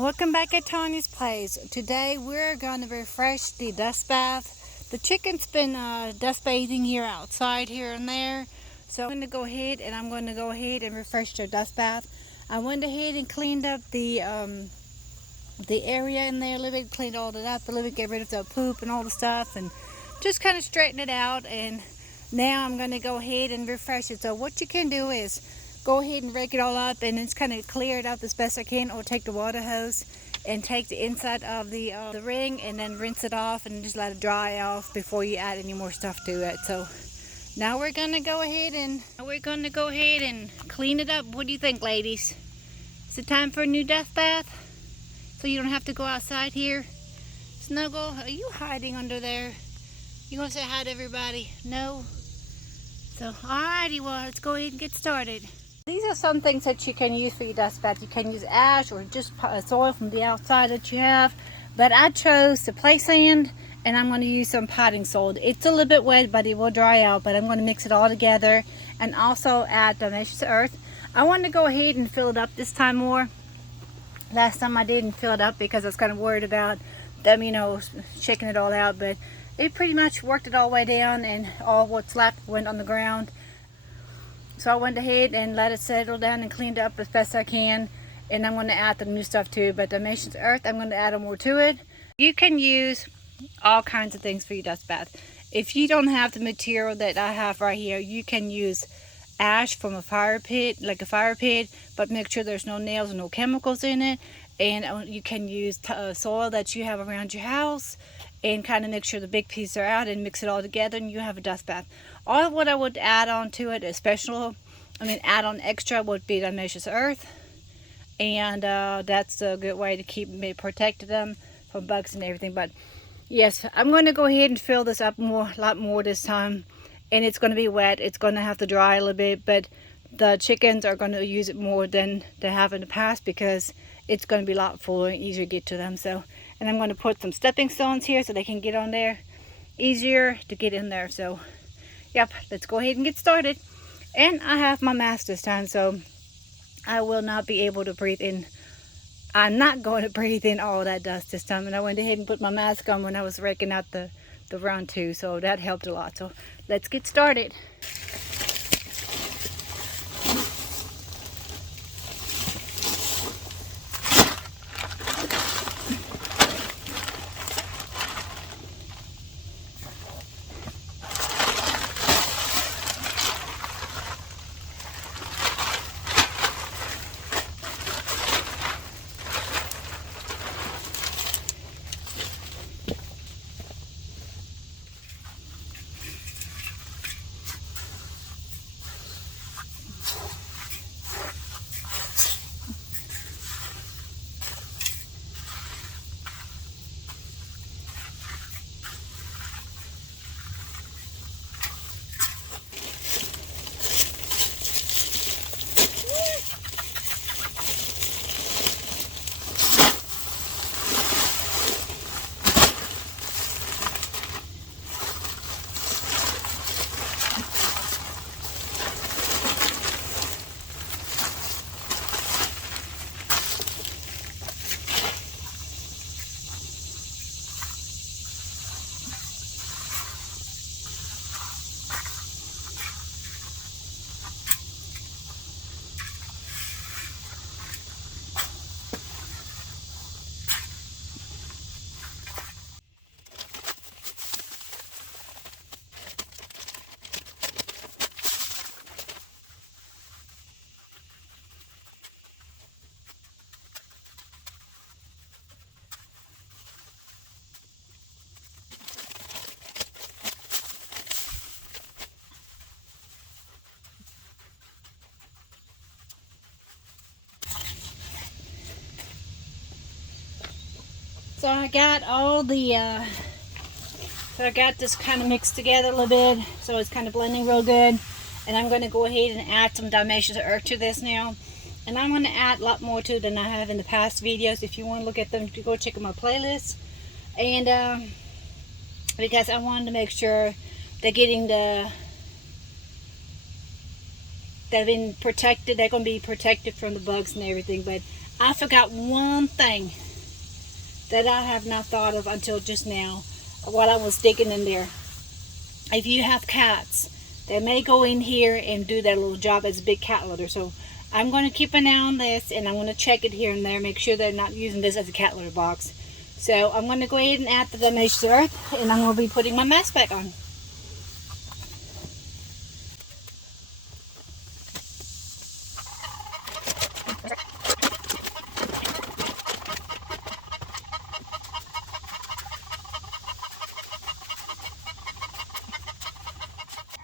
Welcome back at Tanya's Place. Today we're going to refresh the dust bath. The chicken's been dust bathing here outside here and there. So I'm going to go ahead and refresh their dust bath. I went ahead and cleaned up the area in there a little bit, cleaned all that up a little bit, get rid of the poop and all the stuff and just kind of straighten it out. And now I'm going to go ahead and refresh it. So what you can do is go ahead and rake it all up and just kind of clear it up as best I can, or take the water hose and take the inside of the ring and then rinse it off and just let it dry off before you add any more stuff to it. So now we're gonna go ahead and clean it up. What do you think, ladies? Is it time for a new dust bath so you don't have to go outside here? Snuggle, are you hiding under there? You gonna say hi to everybody? No? So alrighty, well, let's go ahead and get started. These are some things that you can use for your dust bath. You can use ash or just soil from the outside that you have. But I chose the play sand, and I'm going to use some potting soil. It's a little bit wet, but it will dry out. But I'm going to mix it all together and also add diatomaceous earth. I wanted to go ahead and fill it up this time more. Last time I didn't fill it up because I was kind of worried about them, shaking it all out. But it pretty much worked it all the way down, and all what's left went on the ground. So I went ahead and let it settle down and cleaned it up as best I can. And I'm going to add the new stuff too. But diatomaceous earth, I'm going to add more to it. You can use all kinds of things for your dust bath. If you don't have the material that I have right here, you can use ash from a fire pit, like a fire pit. But make sure there's no nails or no chemicals in it. And you can use soil that you have around your house. And kind of make sure the big pieces are out and mix it all together, and you have a dust bath. All of what I would add on to it, add on extra, would be diatomaceous earth. And that's a good way to keep me protect them from bugs and everything. But yes, I'm going to go ahead and fill this up a lot more this time. And it's going to be wet. It's going to have to dry a little bit, but the chickens are going to use it more than they have in the past because it's going to be a lot fuller and easier to get to them. So, and I'm going to put some stepping stones here so they can get on there easier to get in there. So yep, let's go ahead and get started. And I have my mask this time, so I will not be able to breathe in. I'm not going to breathe in all that dust this time. And I went ahead and put my mask on when I was raking out the run too, so that helped a lot. So let's get started. So I got this kind of mixed together a little bit, so it's kind of blending real good. And I'm going to go ahead and add some diatomaceous earth to this now. And I'm going to add a lot more to it than I have in the past videos. If you want to look at them, go check out my playlist. And because I wanted to make sure they're getting they've been protected. They're going to be protected from the bugs and everything. But I forgot one thing that I have not thought of until just now while I was digging in there. If you have cats, they may go in here and do their little job as a big cat litter. So I'm going to keep an eye on this, and I'm going to check it here and there, make sure they're not using this as a cat litter box. So I'm going to go ahead and add the Diatomaceous earth, and I'm going to be putting my mask back on.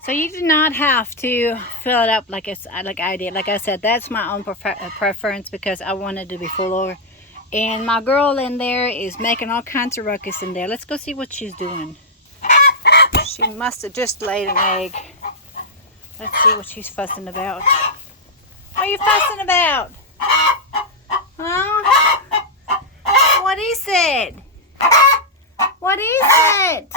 So you do not have to fill it up like I did. Like I said, that's my own preference because I want it to be fuller. And my girl in there is making all kinds of ruckus in there. Let's go see what she's doing. She must have just laid an egg. Let's see what she's fussing about. What are you fussing about? Huh? What is it? What is it?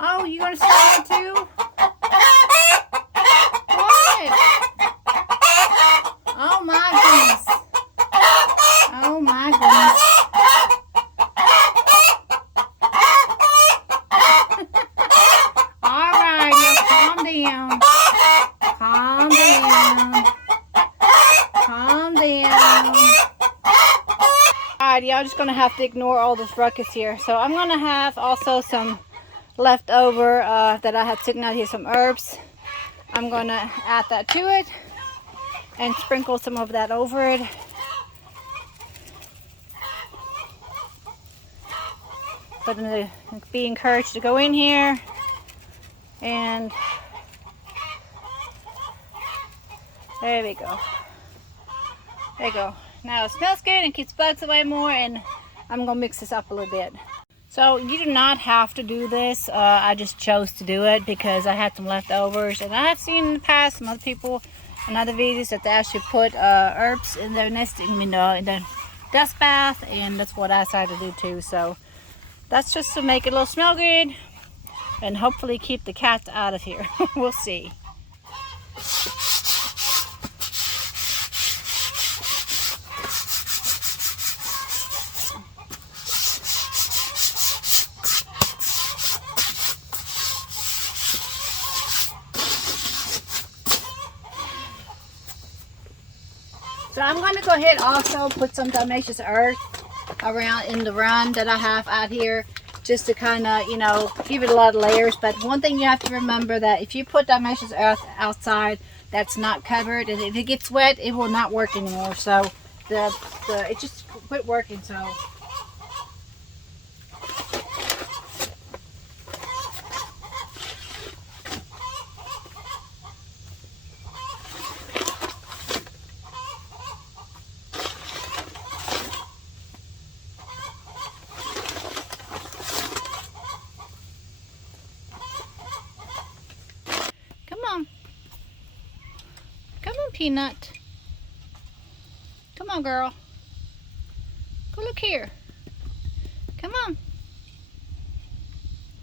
Oh, you gonna start it too? What? Oh my goodness. Oh my goodness. Alright, now calm down. Calm down. Calm down. Alright, y'all just gonna have to ignore all this ruckus here. So I'm gonna have also some leftover that I had sitting out here, some herbs. I'm gonna add that to it and sprinkle some of that over it. But I'm gonna be encouraged to go in here and there we go. There you go. Now it smells good and keeps bugs away more, and I'm gonna mix this up a little bit. So you do not have to do this. I just chose to do it because I had some leftovers, and I have seen in the past some other people in other videos that they actually put herbs in their nest, in the dust bath, and that's what I decided to do too. So that's just to make it a little smell good and hopefully keep the cats out of here. We'll see. So I'm going to go ahead also put some Diatomaceous earth around in the run that I have out here, just to kind of, give it a lot of layers. But one thing you have to remember, that if you put Diatomaceous earth outside that's not covered, and if it gets wet, it will not work anymore. So it just quit working. So come on, Peanut. Come on, girl. Go look here. Come on.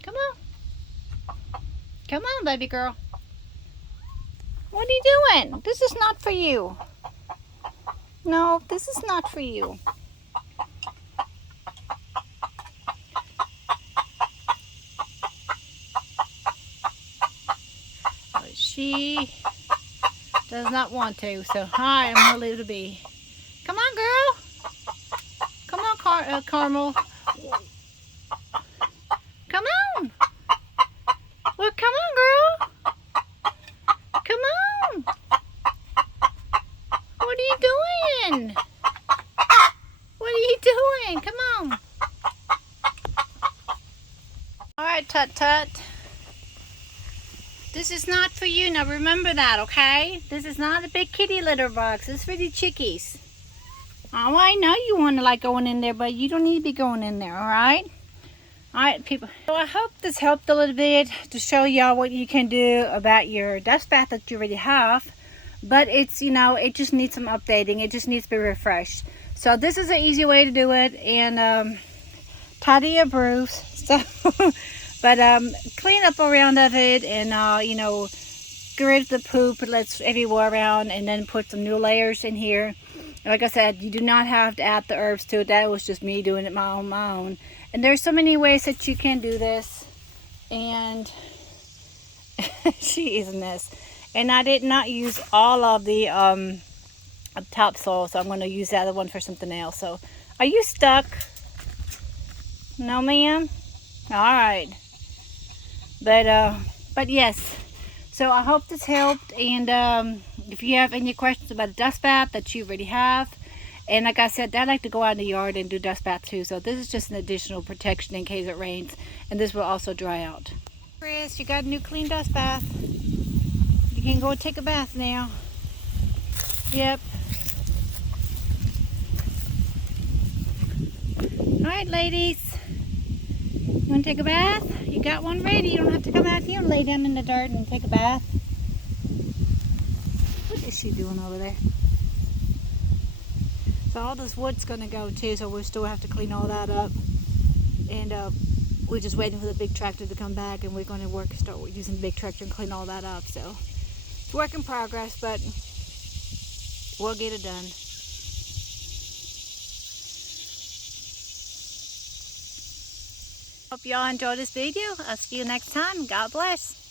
Come on. Come on, baby girl. What are you doing? This is not for you. No, this is not for you. But she does not want to, so I'm gonna leave it be. Come on, girl. Come on, Caramel. Come on. Well, come on, girl. Come on. What are you doing? What are you doing? Come on. All right, Tut Tut. This is not for you. Now remember that, okay? This is not a big kitty litter box. It's for the chickies. Oh, I know you want to like going in there, but you don't need to be going in there, all right? All right, people. So I hope this helped a little bit to show y'all what you can do about your dust bath that you already have. But it's, it just needs some updating. It just needs to be refreshed. So this is an easy way to do it, and tidy your roofs. So, but clean up around of it, and get rid of the poop that's everywhere around, and then put some new layers in here. And like I said, you do not have to add the herbs to it. That was just me doing it my own. And there's so many ways that you can do this. And she is a mess. And I did not use all of the topsoil, so I'm going to use the other one for something else. So, are you stuck? No, ma'am? All right. But yes. So I hope this helped. And if you have any questions about a dust bath that you already have, and like I said, I like to go out in the yard and do dust bath too. So this is just an additional protection in case it rains, and this will also dry out. Chris, you got a new clean dust bath. You can go and take a bath now. Yep. Alright, ladies. You want to take a bath? You got one ready. You don't have to come out here and lay down in the dirt and take a bath. What is she doing over there? So all this wood's going to go too, so we'll still have to clean all that up. And we're just waiting for the big tractor to come back, and we're going to start using the big tractor and clean all that up. So it's work in progress, but we'll get it done. Hope y'all enjoyed this video. I'll see you next time. God bless.